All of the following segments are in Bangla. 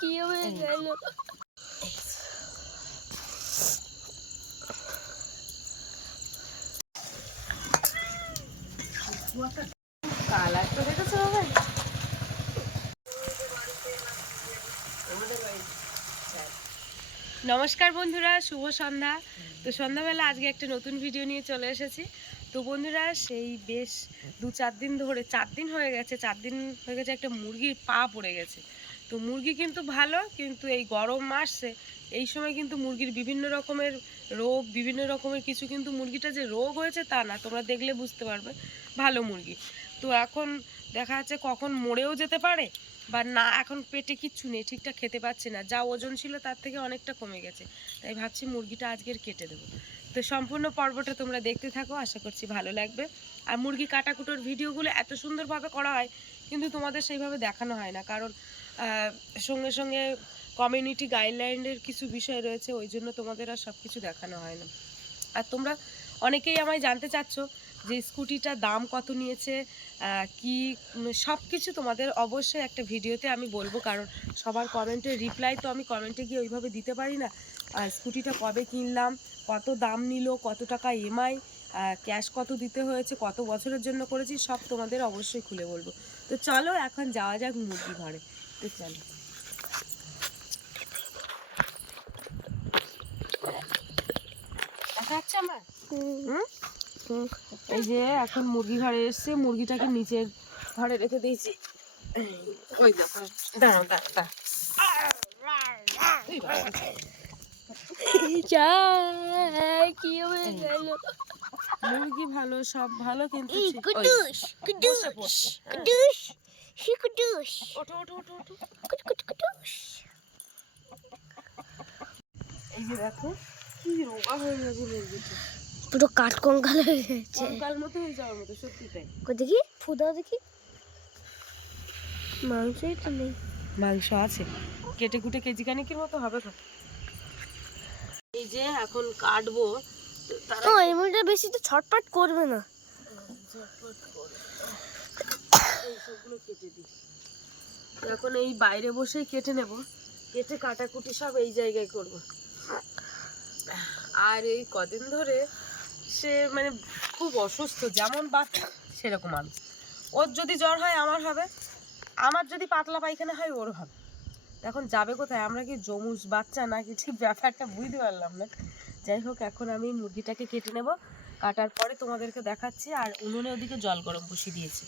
কি হয়ে গেল? কালারটা দেখেছো ভাই? নমস্কার বন্ধুরা, শুভ সন্ধ্যা। তো সন্ধ্যাবেলা আজকে একটা নতুন ভিডিও নিয়ে চলে এসেছি। তো বন্ধুরা, সেই বেশ 2-4 দিন ধরে 4 দিন হয়ে গেছে একটা মুরগির পা পড়ে গেছে। তো মুরগি কিন্তু ভালো, কিন্তু এই গরম আসছে, এই সময় কিন্তু মুরগির বিভিন্ন রকমের রোগ, বিভিন্ন রকমের কিছু, কিন্তু মুরগিটা যে রোগ হয়েছে তা না, তোমরা দেখলে বুঝতে পারবে ভালো মুরগি। তো এখন দেখা যাচ্ছে কখন মরেও যেতে পারে, বা না এখন পেটে কিচ্ছু নেই, ঠিকঠাক খেতে পাচ্ছে না, যা ওজন ছিল তার থেকে অনেকটা কমে গেছে। তাই ভাবছি মুরগিটা আজকের কেটে দেবো। তো সম্পূর্ণ পর্বটা তোমরা দেখতে থাকো, আশা করছি ভালো লাগবে। আর মুরগি কাটাকুটোর ভিডিওগুলো এত সুন্দরভাবে করা হয়, কিন্তু তোমাদের সেইভাবে দেখানো হয় না, কারণ সঙ্গে সঙ্গে কমিউনিটি গাইডলাইনের কিছু বিষয় রয়েছে, ওই জন্য তোমাদের আর সব কিছু দেখানো হয় না। আর তোমরা অনেকেই আমায় জানতে চাচ্ছ যে স্কুটিটার দাম কত নিয়েছে, কি সব কিছু তোমাদের অবশ্যই একটা ভিডিওতে আমি বলবো, কারণ সবার কমেন্টের রিপ্লাই তো আমি কমেন্টে গিয়ে ওইভাবে দিতে পারি না। স্কুটিটা কবে কিনলাম, কত দাম নিল, কত টাকা এমআই, ক্যাশ কত দিতে হয়েছে, কত বছরের জন্য করেছি, সব তোমাদের অবশ্যই খুলে বলবো। তো চলো এখন যাওয়া যাক মুরগি ঘরে। তো চলো, দেখা যাচ্ছে আমার। এই যে এখন মুরগি ঘরে এসছে, মুরগিটাকে নিচের ঘরে রেখে দিয়েছি। ওই দেখো, দাঁড়াও দাঁড়াও, কি হয়ে গেল? মুরগি ভালো, সব ভালো, কিন্তু কুটুস কুটুস কুটুস শিকুটুস ওঠো ওঠো ওঠো ওঠো। কুটকুটকুটুস। এই যে দেখো কি রোগা হয়ে গেছে মুরগিটা, পুরো কাঠ কঙ্কাল হয়ে গেছে, কঙ্কাল মতো হয়ে যাওয়ার মতো, সত্যি তাই। দেখি ফুদাও দেখি, মাংসই তো নেই। মাংস আছে, কেটে কুটে কেজি কানিকের মতো হবে তো। এই যে এখন কাটবো, ও এই মুরগিটা বেশি তো ছটপট করবে না। এইসবগুলো কেটে দিই, এখন এই বাইরে বসেই কেটে নেব, কেটে কাটাকুটি সব এই জায়গায় করব। আর এই কদিন ধরে সে মানে খুব অসুস্থ, যেমন বাচ্চা সেরকম আমি। ওর যদি জ্বর হয় আমার হবে, আমার যদি পাতলা পায়খানা হয় ওর হবে। এখন যাবে কোথায়? আমরা কি জমুস বাচ্চা নাকি, ঠিক ব্যাপারটা বুঝতে পারলাম না। যাই হোক, এখন আমি মুরগিটাকে কেটে নেব, কাটার পরে তোমাদেরকে দেখাচ্ছি। আর উনুনে ওদিকে জল গরম বসিয়ে দিয়েছি।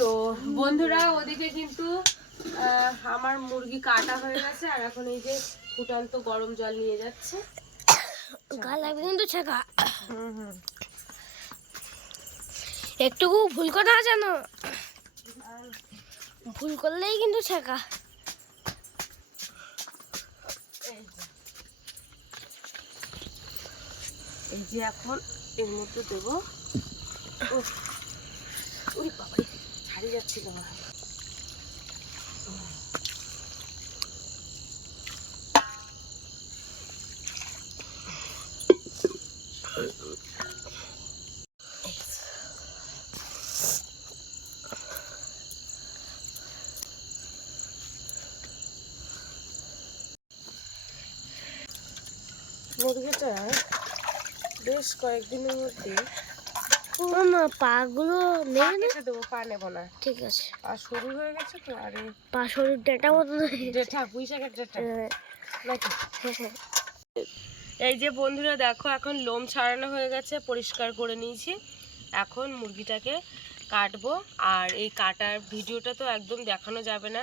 তো বন্ধুরা, ওদিকে কিন্তু আমার মুরগি কাটা হয়ে গেছে, আর এখন এই যে ফুটান্ত গরম জল নিয়ে যাচ্ছে। গাল লাগবে কিন্তু ছেঁকা। একটুকু ভুল করা জানো, ভুল করলেই কিন্তু ছেঁকা। এই যে এখন এর মধ্যে দেবো, ওরে বাবারে ছাড়িয়ে যাচ্ছিল আমার। মুরগিটা বেশ কয়েকদিনের মধ্যে না পাগুলো নেই না, কেটে দেবো, পা নেবো না, ঠিক আছে। আর সরু হয়ে গেছে তো। আরে পা শরীর ডেটা মতো ডেটা, পুঁইশাকের ডেটা নাকি। এই যে বন্ধুরা দেখো, এখন লোম ছাড়ানো হয়ে গেছে, পরিষ্কার করে নিয়েছি। এখন মুরগিটাকে কাটবো। আর এই কাটার ভিডিওটা তো একদম দেখানো যাবে না,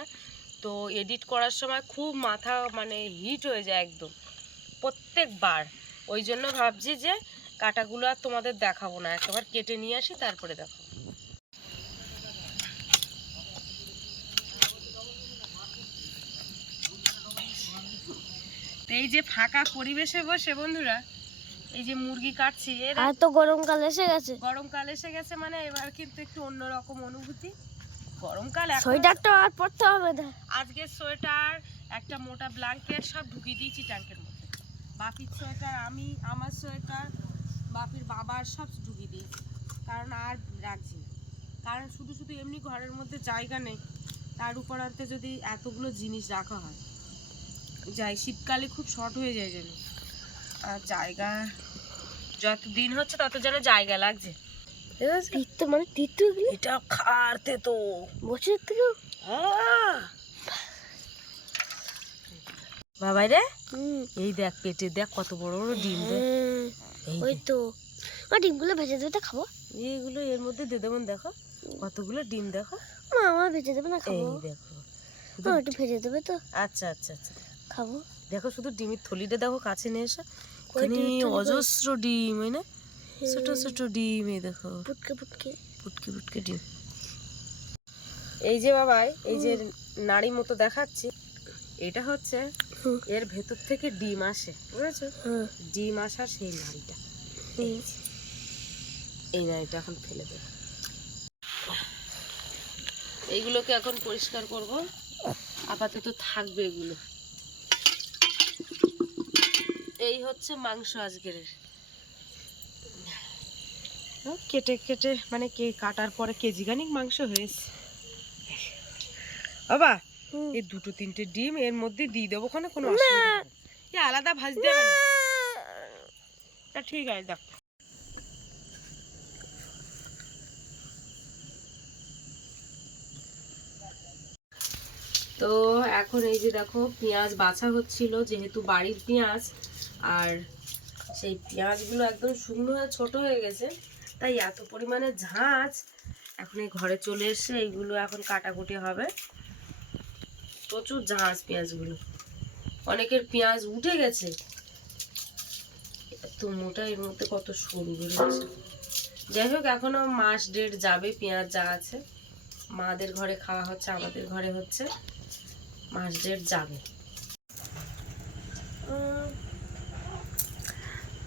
তো এডিট করার সময় খুব মাথা মানে হিট হয়ে যায় একদম প্রত্যেকবার। ওই জন্য ভাবছি যে কাটাগুলো আর তোমাদের দেখাবো না, একবার কেটে নিয়ে আসি তারপরে দেখাবো। এই যে ফাঁকা পরিবেশে বসে বন্ধুরা এই যে মুরগি কাটছি, আর তো গরমকাল এসে গেছে। গরমকাল এসে গেছে মানে এবার কিন্তু একটু অন্যরকম অনুভূতি। গরমকাল সোয়েটারটা আর পরতে হবে না। আজকে সোয়েটার, একটা মোটা ব্ল্যাঙ্কেট সব ঢুকিয়ে দিয়েছি ট্যাঙ্কের মধ্যে। বাপির সোয়েটার, আমার সোয়েটার, বাপির বাবার সব ঢুকিয়ে কারণ শুধু শুধু এমনি ঘরের মধ্যে জায়গা নেই, তার উপরান্তে যদি এতগুলো জিনিস রাখা হয়, যাই শীতকালে খুব শর্ট হয়ে যায় যেন। আর জায়গা যত দিন হচ্ছে তত যেন জায়গা লাগছে। তিতো মানে তিতো এগুলো এটা খাড়তে তো বছর থেকে বাবাই রে, এই দেখ পেটে দেখ কত বড় বড় ডিম দেখ। ওই তো ডিমগুলো ভেজে দেবে তো খাবো। এইগুলো এর মধ্যে দিয়ে দেবেন, দেখো কতগুলো ডিম দেখো। মা আমার ভেজে দেবে না খাবো। এই দেখো একটু ভেজে দেবে তো আচ্ছা আচ্ছা আচ্ছা খাবো। দেখো শুধু ডিমের থলিটা দেখো কাছে নিয়ে এসে, এখানে অজস্র ডিম, এই না ছোট ছোট ডিম, এই দেখো পুটকে পুটকে ফুটকে ফুটকে ডিম। এই যে বাবাই, এই যে নাড়ি মতো দেখাচ্ছি, এটা হচ্ছে এর ভেতর থেকে ডিম আসে, বুঝেছো? ডিম আসা সেই নাড়িটা, এই নাড়িটা এখন ফেলে দেবো। এইগুলোকে এখন পরিষ্কার করব, আপাতত থাকবে এগুলো। এই হচ্ছে মাংস আজকের। কেটে কেটে মানে কাটার পরে কেজি খানিক মাংস হয়েছে বাবা। এই দুটো তিনটে ডিম এর মধ্যে দিয়ে দেবো, কোনো অসুবিধা নেই, আলাদা ভাজতে হবে না। তা ঠিক আছে দেখ। তো এখন এই যে দেখো পেঁয়াজ বাছা হচ্ছিল, যেহেতু বাড়ির পেঁয়াজ, আর সেই পেঁয়াজগুলো একদম শুকনো হয়ে ছোট হয়ে গেছে, তাই এত পরিমাণে ঝাঁঝ। এখন এই ঘরে চলে এসে এইগুলো এখন কাটাকুটি হবে। প্রচুর ঝাঁঝ পেঁয়াজগুলো, অনেকের পেঁয়াজ উঠে গেছে, এত মোটা, এর মধ্যে কত সরু বেরোচ্ছে। যাই হোক এখনো মাস দেড় যাবে পেঁয়াজ যা আছে, মাদের ঘরে খাওয়া হচ্ছে, আমাদের ঘরে হচ্ছে, মাস দেড় যাবে।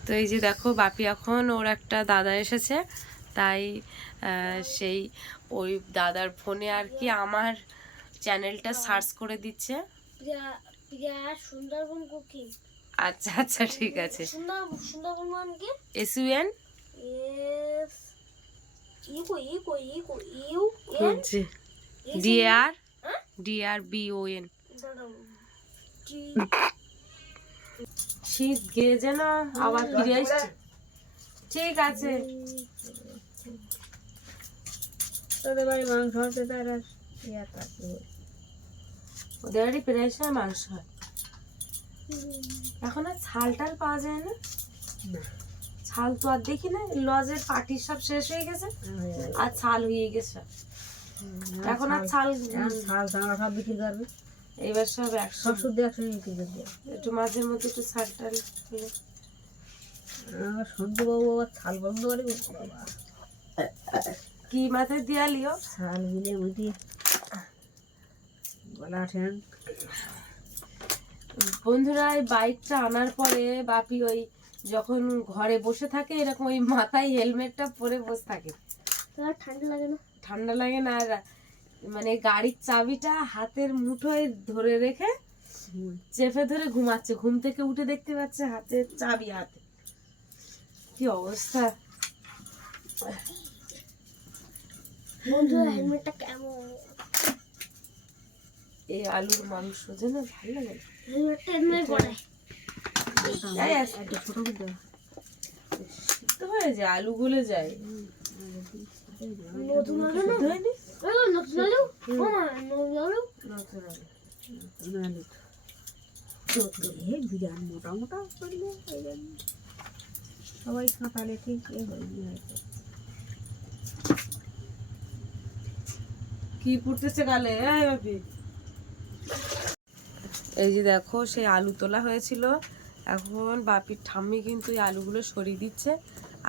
তো এই যে দেখো বাপি এখন ওর একটা দাদা এসেছে, তাই সেই ওই দাদার ফোনে আর কি আমার চ্যানেলটা সার্চ করে দিচ্ছে। সুন্দরবন কুকিং। আচ্ছা আচ্ছা ঠিক আছে। সুন্দরবন মানে কি? SUN DRBON। শীত গিয়ে যেন আবার ফিরে আসছে। ঠিক আছে, তোদের বাড়ি মাংস হচ্ছে, তার ওদের বাড়ি প্রায় সময় মাংস হয়। এখন আর ছাল টাল পাওয়া যায় না, ছাল তো আর দেখি না, লজের পার্টি সব শেষ হয়ে গেছে, আর ছাল হয়ে গেছে। এখন আর ছাল সব বিক্রি করবে এইবার সব একশো শুদ্ধ 100 বিক্রি করবে। একটু মাঝের মধ্যে একটু ছাল টাল সন্ধু বাবু আবার ছাল বন্ধ করে কি মাথায় দিয়ালিও ছাল গিলে বুঝি গলা ঠ্যাং। বন্ধুরা এই বাইকটা আনার পরে বাপি ওই যখন ঘরে বসে থাকে এরকম ওই মাথায় হেলমেটটা পরে বসে থাকে, ঠান্ডা লাগে না? ঠান্ডা লাগে না। আর মানে গাড়ির চাবিটা হাতের মুঠোয় ধরে রেখে চেপে ধরে ঘুমাচ্ছে, ঘুম থেকে উঠে দেখতে পাচ্ছে হাতে চাবি, হাতে কি অবস্থা। বন্ধুরা হেলমেটটা কেমন? এই আলুর মাংস যেন ভালো লাগে, হেলমেটটা এমনি পড়ে সিদ্ধ হয়ে যায়, আলু গলে যায়। নতুন আলু না? নতুন আলু, নতুন আলু, নতুন আলু বিরাট মোটা মোটা করলে সবাই সাঁতালে ঠিক কি পড়তেছে গালে। এই যে দেখো সেই আলু তোলা হয়েছিল, এখন বাপির ঠাম্মি কিন্তু এই আলুগুলো সরিয়ে দিচ্ছে।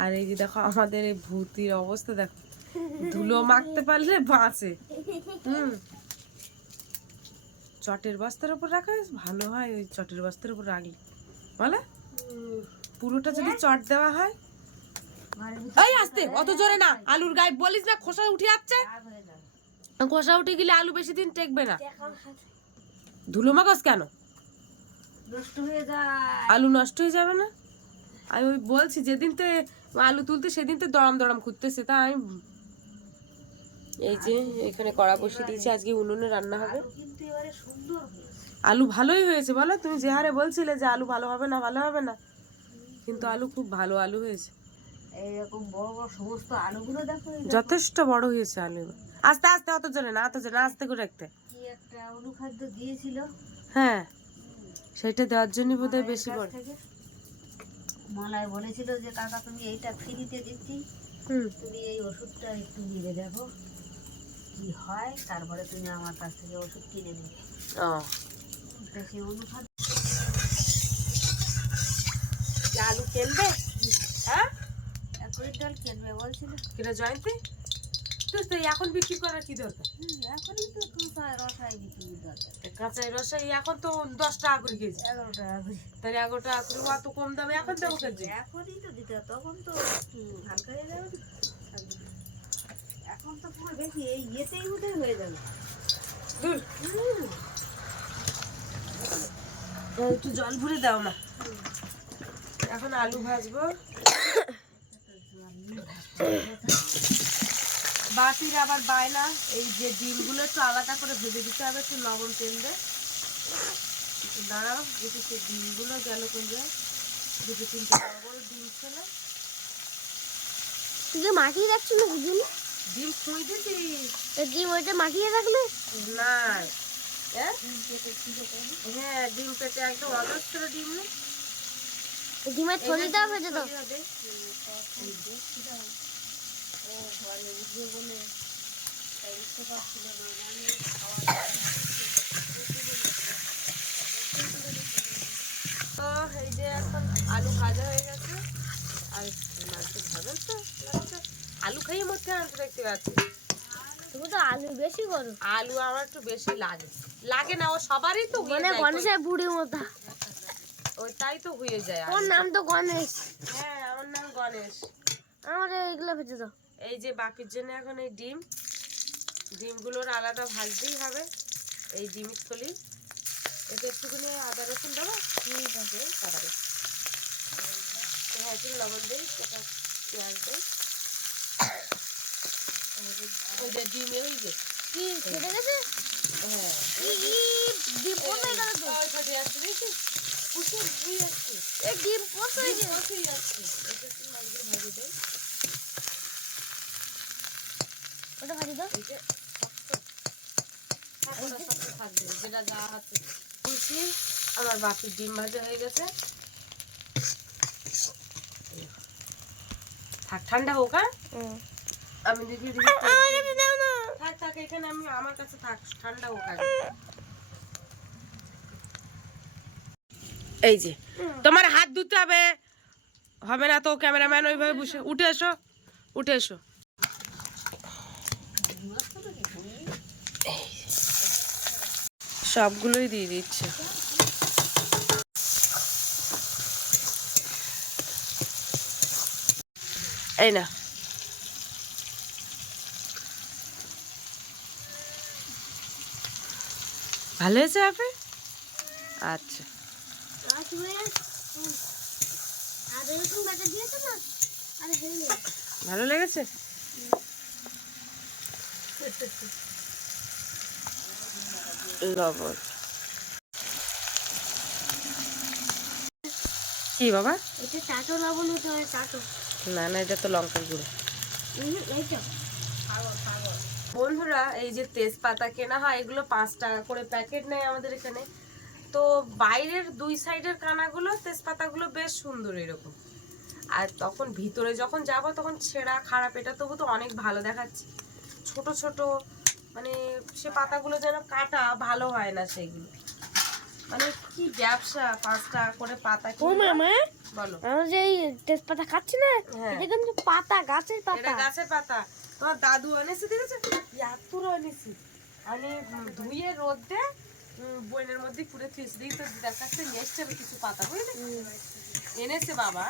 আর এই যে দেখো আমাদের এই ভূতির অবস্থা দেখো, ধুলো মাখতে পারলে বাঁচে। চটের বস্তার উপর রাখা ভালো হয়, ওই চটের বস্তার উপর রাখলে বলে পুরোটা যদি চট দেওয়া হয়। এই আস্তে, অত জোরে না, আলুর গায়ে বলিস না, খোসা উঠে যাচ্ছে, খোসা উঠে গেলে আলু বেশি দিন টেকবে না। ধুলো মাখাস কেন? নষ্ট হয়ে যায়, আলু নষ্ট হয়ে যাবে না? আমি ওই বলছি যেদিন তে আলু তুলতে সেদিন তো দড়াম দড়াম করতেছে, তা আমি এই যে এখানে কড়া বসিয়ে দিয়েছি, আজকে উনুনে রান্না হবে। কিন্তু এবারে সুন্দর হয়েছে। আলু ভালোই হয়েছে বলো, তুমি যে হারে বলছিলে যে আলু ভালো হবে না ভালো হবে না, কিন্তু আলু খুব ভালো আলু হয়েছে। এইরকম বড় বড় সমস্ত আলুগুলো দেখো, এই দেখো। যথেষ্ট বড় হয়েছে আলু। আস্তে আস্তে, অত জোরে না, অত জোরে না, আস্তে করে রাখতে। কি একটা অনুখাদ্য দিয়েছিল, হ্যাঁ, সেটা দেওয়ার জন্য বোধহয় মায়ের বেশি কাছ বড়। থেকে। মালায় বলেছিল যে কাকা তুমি এইটা ফ্রিতে দিচ্ছি, হুম। তুমি এই ওষুধটা একটু নিয়ে দেখো কি হয়, তারপরে তুমি আমার কাছ থেকে ওষুধ কিনে নেবে। ও, বেশি অনুখাদ্য আলু কিনবে? হ্যাঁ, 1 কুইন্টাল কিনবে বলছিল। কিনা জয়ন্তী, তো এখন বিক্রি করার কি দরকার? এখনই তো কাঁচায় রসায় বিক্রি দরকার। কাঁচাই রসাই এখন তো 10 টাকা করে কেজি, 11 টাকা করে। তাহলে 11 টাকা করে অত কম দামে এখন দেবো কেজি? এখনই তো দিতে হবে, তখন তো হালকা হয়ে যাবে না। এখন তো পুরো বেশি এই ইয়েতেই বোধহয় হয়ে যাবে। দূর, একটু জল ভরে দাও না। এখন আলু ভাজবো। বাটির আবার বায়না, এই যে ডিমগুলো একটু আলাদা করে ভেজে দিতে হবে, একটু লবণ তেল দিয়ে। দাঁড়াও, যদি সে ডিমগুলো গেল কোনটা, দুটো তিনটে বড় বড় ডিম ছিল। তুই যে মাটিয়ে রাখছো না বুঝলি? ডিম খুঁই দিছি ডিম ওইটা মাটিয়ে রাখলে না? হ্যাঁ, ডিম পেটে একদম অজস্র ডিম নেই। ডিমের থলিটাও ভেজে দাও। তো এই যে এখন আলু ভাজা হয়ে গেছে, আর মাংস ভাজা তো লাগছে। আলু খাইয়ে মধ্যে আনতে দেখতে পাচ্ছি। তুমি তো আলু বেশি করো, আলু আমার একটু বেশি লাগে, লাগে না, ও সবারই তো হয়ে মানে যায়। গণেশের বুড়ি মতো। ওইটাই তো হয়ে যায়। তোর নাম তো গণেশ। হ্যাঁ, আমার নাম গণেশ। আমার এইগুলো ভেজে দাও। এই যে বাপির জন্য এখন এই ডিমগুলোর আলাদা ভাজতেই হবে। এই ডিমের থলি, এতে একটুখানি আদা রসুন দেবো, ঠিক আছে তাড়াতাড়ি। হ্যাঁ, একটু লবণ দিই, একটা পেঁয়াজ দিই। ওই যে ডিমে ওই যে কি ফেটে গেছে? হ্যাঁ, ডিম পোষ হয়ে গেল তো। ফেটে যাচ্ছে দেখি, পুষে ধুয়ে যাচ্ছে, এই ডিম পোষ হয়ে গেছে। পচেই যাচ্ছে। এটা একটু মাঝে ভাজে দেয়। ওটা ভাজি দাও। এই যে শক্ত থাকবে, যেটা যা আছে বলছি। আমার বাকি ডিম ভাজা হয়ে গেছে, থাক ঠান্ডা হোক। হ্যাঁ, আমি দেখি থাক থাক এখানে, আমি আমার কাছে থাক, ঠান্ডা হোক আগে। এই যে তোমার হাত ধুতে হবে, হবে না তো ক্যামেরাম্যান ওইভাবে বসে। উঠে এসো, উঠে এসো। সবগুলোই দিয়ে দিচ্ছে। এই না, ভালো হয়েছে আপনি? আচ্ছা, ভালো লেগেছে। লবণ কি বাবা? এটা চাটো লবণ হতে হয়, চাটো। না না, এটা তো লঙ্কার গুঁড়ো। এইটা বন্ধুরা, এই যে তেজপাতা কেনা হয়, এগুলো 5 টাকা করে প্যাকেট নেয় আমাদের এখানে। তো বাইরের দুই সাইডের কানাগুলো, তেজপাতাগুলো বেশ সুন্দর এরকম, আর তখন ভিতরে যখন যাব তখন ছেঁড়া খারাপ। এটা তবু তো অনেক ভালো দেখাচ্ছে, ছোট ছোট, মানে সে পাতাগুলো যেন কাটা ভালো হয় না সেগুলো। মানে কি ব্যবসা, 5 টাকা করে পাতা ও মামা, বলো। আমরা যে এই তেজপাতা খাচ্ছি না, হ্যাঁ, এটা কিন্তু পাতা, গাছের এটা পাতা। গাছের পাতা। তোমার দাদু এনেছে, দেখেছো এতটা এনেছি আমি, ধুয়ে রোদে বইনের মধ্যে পুরে ফিস দিই। তো দিদার কাছে নিয়ে এসছে কিছু পাতা, বুঝলি, এনেছে বাবা।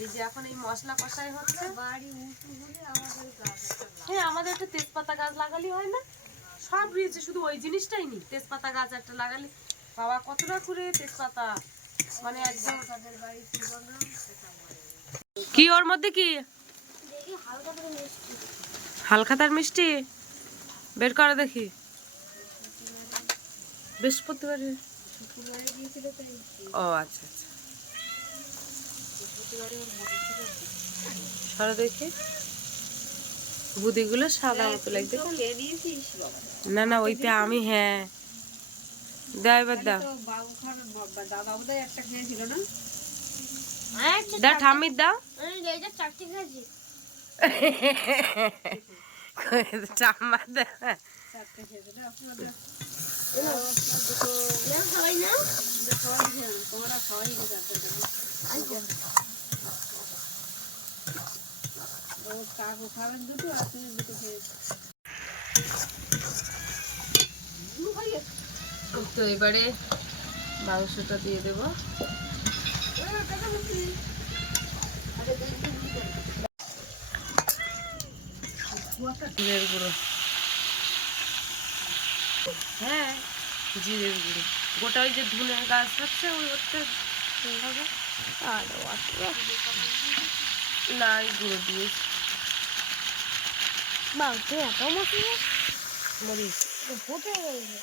এই যে এখন এই মশলা কষাই হচ্ছে। হ্যাঁ, আমাদের একটা তেজপাতা গাছ লাগালি হয় না? সব রয়েছে, শুধু ওই জিনিসটাই নেই। তেজপাতা গাছ একটা লাগালি বাবা, কতটা করে তেজপাতা, মানে একদম। কি ওর মধ্যে কি? দেখি হালকা করে মিষ্টি। হালখাতার মিষ্টি বের করে দেখি। বৃহস্পতিবারে শুক্রবারে গিয়েছিল তো এই ও আচ্ছা আচ্ছা, বৃহস্পতিবারে ওর মোটর ছিল। সরো দেখি। বুদিগুলো সাদা মতো লাগবে। খেয়ে নিয়েছিস বাবা? না না, ওইটা আমি, হ্যাঁ দাও এবার দাও। তো বাবু খান দাদা বোধহয় একটা খেয়েছিল না? দাও ঠাম্মির দাও। আমি এইটা চারটে খাচ্ছি। ঠাম্মা দাও। চারটে খেয়েছে না আপনাদের? সবাই না সবাই খেয়ে তোমরা খাওয়াই না চারটে। ও কাকু খাবেন দুটো আর তুমি দুটো খেয়েছো। তো এবারে মাংসটা দিয়ে দেবো। জিরের গুঁড়ো, হ্যাঁ জিরের গুঁড়ো, গোটা ওই যে ধনে গাছ হচ্ছে ওই ওটা হবে। আর না এই গুঁড়ো দিয়েছি। বাবা তুমি এত মশলা মরিচ ফুটে গেছে।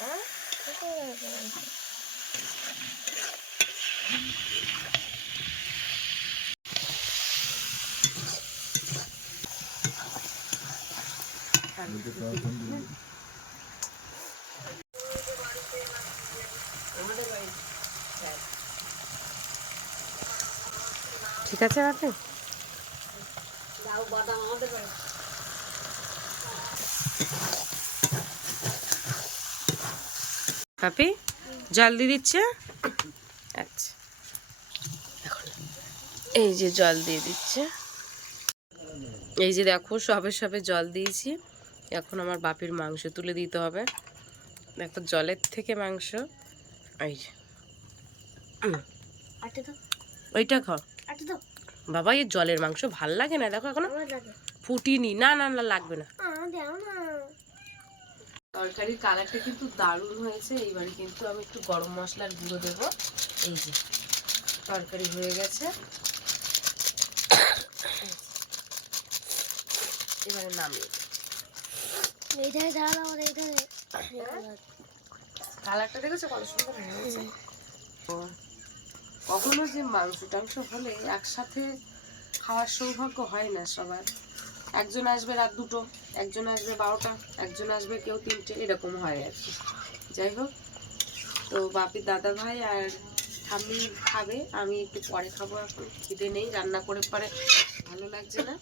হ্যাঁ ফুটে গেছে। ঠিক আছে আপনি দাও বাদাম আমাদের বাড়ি। পাপি জল দিয়ে দিচ্ছে। আচ্ছা এই যে জল দিয়ে দিচ্ছে, এই যে দেখো সবে সবে জল দিয়েছি। এখন আমার বাপির মাংস তুলে দিতে হবে। দেখো জলের থেকে মাংস, এই যে আটে দাও ওইটা খাও আটে দাও। বাবা। এই জলের মাংস ভাল লাগে না, দেখো এখনো আমার লাগে। ফুটিনি। না না না লাগবে না। দাও না। তরকারির কালারটা কিন্তু দারুণ হয়েছে। এইবারে কিন্তু আমি একটু গরম মশলার গুঁড়ো দেবো। এই যে তরকারি হয়ে গেছে, এবারে নামিয়ে এইটাই দাঁড়াও আর এইটাই কালারটা দেখেছো কত সুন্দর হয়েছে। কখনো যে মাংস টাংস হলে একসাথে খাওয়ার সৌভাগ্য হয় না সবার। একজন আসবে রাত 2টো, একজন আসবে 12টা, একজন আসবে কেউ 3টে, এরকম হয় আর কি। যাই হোক, তো বাপির দাদা ভাই আর ঠাম্মি খাবে, আমি একটু পরে খাবো। এখন খিদে নেই, রান্না করে পরে ভালো লাগছে না।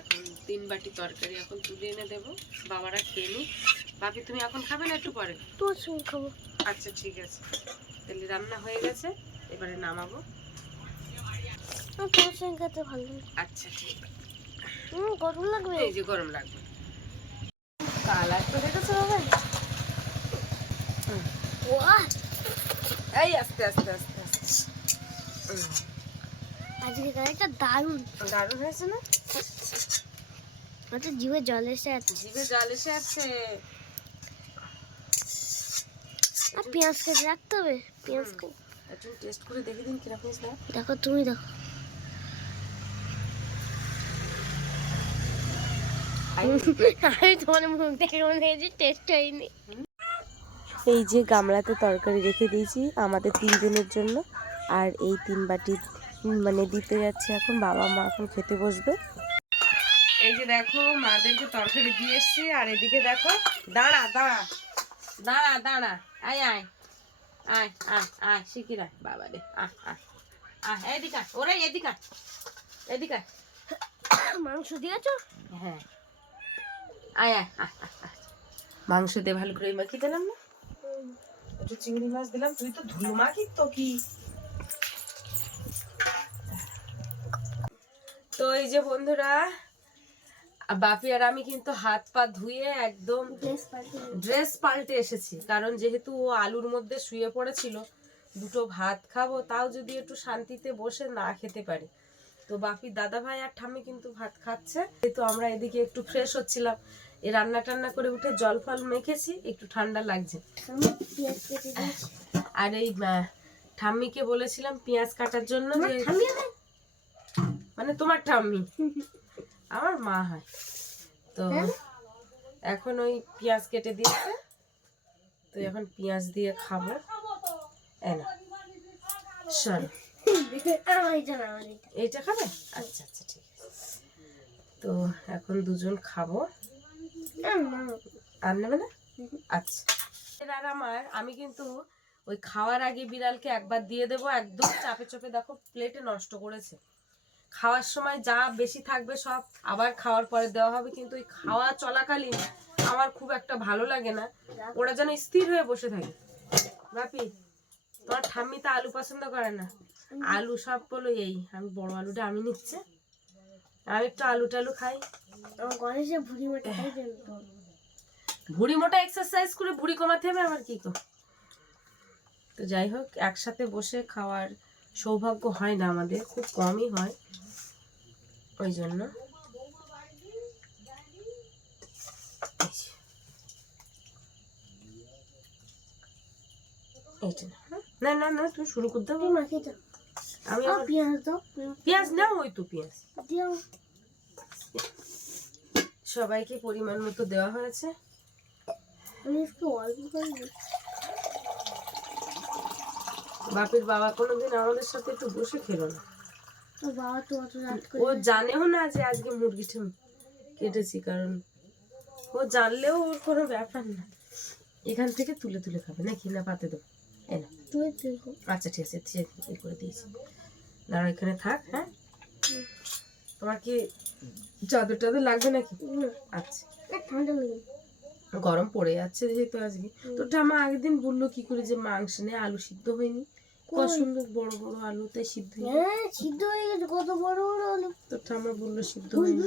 এখন 3 বাটি তরকারি এখন তুলে এনে দেবো, বাবারা খেয়ে নিই। বাপি তুমি এখন খাবে না একটু পরে? তোর সঙ্গে খাবো। আচ্ছা ঠিক আছে, তাহলে রান্না হয়ে গেছে, এবারে নামাবো। তোর সঙ্গে খেতে ভালো লাগে। আচ্ছা ঠিক আছে, গরম লাগবে। এই যে গরম লাগবে। কালার তো দেখেছো বাবা? ওয়া এই আস্তে আস্তে আস্তে আস্তে। আজকে কালারটা দারুণ দারুণ হয়েছে না? আচ্ছা জিভে জল এসে আছে। জিভে জল এসে আছে। আর পেঁয়াজ কেটে রাখতে হবে। পেঁয়াজ একটু টেস্ট করে দেখে দিন কিরকম হয়েছে। দেখো তুমি দেখো। আমি তোমার মুখ দেখে মনে হয়েছে টেস্ট হয়নি। এই যে গামলাতে তরকারি রেখে দিয়েছি আমাদের 3 জনের জন্য, আর এই 3 বাটি মানে দিতে যাচ্ছে এখন। বাবা মা এখন খেতে বসবে। এই যে দেখো মাদেরকে তরকারি দিয়ে এসছি, আর এদিকে দেখো দাঁড়া দাঁড়া দাঁড়া দাঁড়া, আয় আয় আয় আয় আয় শিখি না বাবা রে, আয় আয় আয় এদিকে আয়, ওরে এদিকে আয়, এদিকে আয়। মাংস দিয়েছো? হ্যাঁ আয় আয় আয় আয়, আয়। মাংস দিয়ে ভালো করে মাখিয়ে দিলাম না, একটু চিংড়ি মাছ দিলাম। তুই তো ধুলো মাখিস তো কি। তো এই যে বন্ধুরা, বাপি আর আমি কিন্তু হাত পা ধুয়ে একদম ড্রেস পাল্টে এসেছি, কারণ যেহেতু ও আলুর মধ্যে শুয়ে পড়েছিল, 2টো ভাত খাবো, তাও যদি একটু শান্তিতে বসে না খেতে পারি। তো বাপির দাদা ভাই আর ঠাম্মি কিন্তু ভাত খাচ্ছে, যেহেতু আমরা এদিকে একটু ফ্রেশ হচ্ছিলাম। এই রান্না টান্না করে উঠে জল ফল মেখেছি, একটু ঠান্ডা লাগছে। আর এই ঠাম্মিকে বলেছিলাম পেঁয়াজ কাটার জন্য, যে মানে তোমার ঠাম্মি, আমার মা হয়। তো এখন ওই পেঁয়াজ কেটে দিয়েছে, তো এখন পেঁয়াজ দিয়ে খাবো। না চলো, এইটা খাবে? আচ্ছা আচ্ছা ঠিক আছে। তো এখন দুজন খাবো। আর নেবে না? আচ্ছা। আর আমি কিন্তু ওই খাওয়ার আগে বিড়ালকে একবার দিয়ে দেবো, একদম চাপে চাপে। দেখো প্লেটে নষ্ট করেছে। খাওয়ার সময় যা বেশি থাকবে সব আবার খাওয়ার পরে দেওয়া হবে, কিন্তু ওই খাওয়া চলাকালীন আমার খুব একটা ভালো লাগে না, ওরা যেন স্থির হয়ে বসে থাকে। বাপি, তোমার ঠাম্মি তো আলু পছন্দ করে না, আলু সব বলো এই আমি বড় আলুটা আমি নিচ্ছে, আমি একটু আলু টালু খাই। ভুড়ি মোটা এক্সারসাইজ করে ভুড়ি কমাতে হবে আমার, কি কর। তো যাই হোক, একসাথে বসে খাওয়ার সৌভাগ্য হয় না আমাদের, খুব কমই হয়, ওই জন্য। না না না, তুমি শুরু করতে হবে। আমি পেঁয়াজ নাও, ওই তো পেঁয়াজ সবাইকে পরিমাণ মতো দেওয়া হয়েছে। বাপের বাবা কোনোদিন আমাদের সাথে একটু বসে খেলো না, ও জানেও না যে আজকে মুরগিটা কেটেছি, কারণ ও জানলেও ওর কোনো ব্যাপার না। এখান থেকে তুলে তুলে খাবে নাকি না পাতে দেবো? আচ্ছা ঠিক আছে, এই করে দিয়েছি, দাঁড়া এখানে থাক। হ্যাঁ, তোমার কি চাদর টাদর লাগবে নাকি? আচ্ছা, গরম পড়ে যাচ্ছে যেহেতু আজকে। তো ঠাম্মা আগের দিন বললো কি করে যে মাংস নেই, আলু সিদ্ধ হয়নি, কত সুন্দর বড় বড় আলু, তাই সিদ্ধ সিদ্ধ হয়ে গেছে, কত বড় বড় আলু। তো ঠাম্মা বললো সিদ্ধ হয়নি।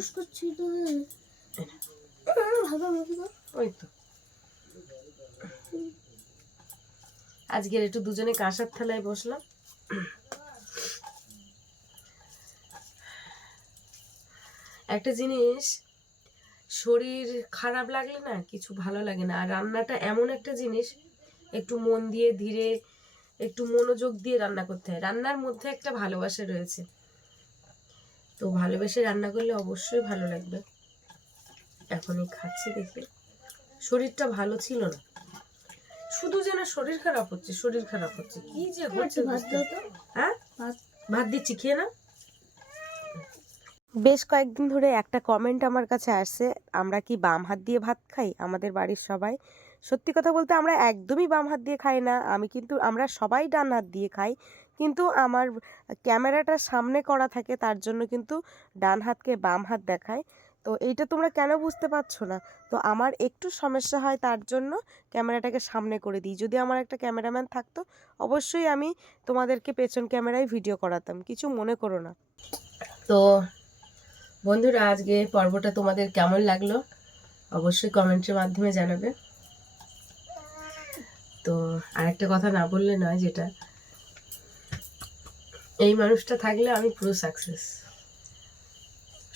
ওই তো আজকের একটু দুজনে কাঁসার থালায় বসলাম। একটা জিনিস, শরীর খারাপ লাগলে না কিছু ভালো লাগে না, আর রান্নাটা এমন একটা জিনিস একটু মন দিয়ে ধীরে একটু মনোযোগ দিয়ে রান্না করতে হয়। রান্নার মধ্যে একটা ভালোবাসা রয়েছে, তো ভালোবেসে রান্না করলে অবশ্যই ভালো লাগবে। এখনই খাচ্ছি দেখে শরীরটা ভালো ছিল না, শুধু যেন শরীর খারাপ হচ্ছে, শরীর খারাপ হচ্ছে, কি যে হচ্ছে। হ্যাঁ, ভাত দিচ্ছি, খেয়ে না। বেশ কয়েকদিন ধরে একটা কমেন্ট আমার কাছে আসছে, আমরা কি বাম হাত দিয়ে ভাত খাই আমাদের বাড়ির সবাই। সত্যি কথা বলতে আমরা একদমই বাম হাত দিয়ে খাই না, আমরা সবাই ডান হাত দিয়ে খাই, কিন্তু আমার ক্যামেরাটা সামনে করা থাকে তার জন্য কিন্তু ডান হাতকে বাম হাত দেখায়। তো এইটা তোমরা কেন বুঝতে পারছো না? তো আমার একটু সমস্যা হয়, তার জন্য ক্যামেরাটাকে সামনে করে দিই। যদি আমার একটা ক্যামেরাম্যান থাকতো অবশ্যই আমি তোমাদেরকে পেছন ক্যামেরায় ভিডিও করাতাম, কিছু মনে করো না। তো বন্ধুরা, আজকে পর্বটা তোমাদের কেমন লাগলো অবশ্যই কমেন্টের মাধ্যমে জানাবে। তো আরেকটা কথা না বললে নয়, যেটা এই মানুষটা থাকলে আমি পুরো সাকসেস,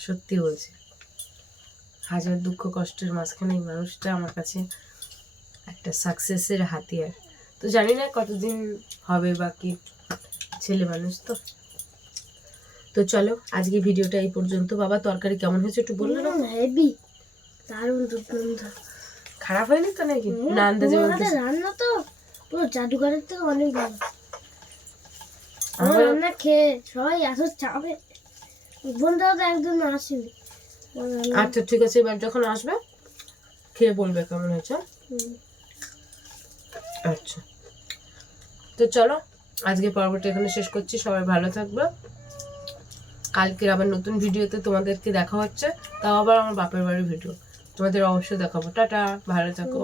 সত্যি বলছি। হাজার দুঃখ কষ্টের মাঝখানে এই মানুষটা আমার কাছে একটা সাকসেসের হাতিয়ার। তো জানি না কতদিন হবে, বাকি ছেলে মানুষ তো। তো চলো আজকে ভিডিওটা এই পর্যন্ত। বাবা, তরকারি কেমন হয়েছে একটু বললো না? হেভি, দারুণ দুর্গন্ধ। খারাপ হয়নি তো নাকি? না, আন্দাজে রান্না তো পুরো জাদুঘরের থেকে অনেক ভালো। আমার রান্না খেয়ে সবাই এত চাপে, বন্ধুরা তো একদম আসেনি। আচ্ছা ঠিক আছে, এবার যখন আসবে খেয়ে বলবে কেমন হয়েছে। আচ্ছা, তো চলো আজকে পর্বটা এখানে শেষ করছি। সবাই ভালো থাকবে। কালকের আবার নতুন ভিডিওতে তোমাদেরকে দেখা হচ্ছে, তাও আবার আমার বাপের বাড়ির ভিডিও তোমাদের অবশ্যই দেখাবো। টাটা, ভালো থাকো।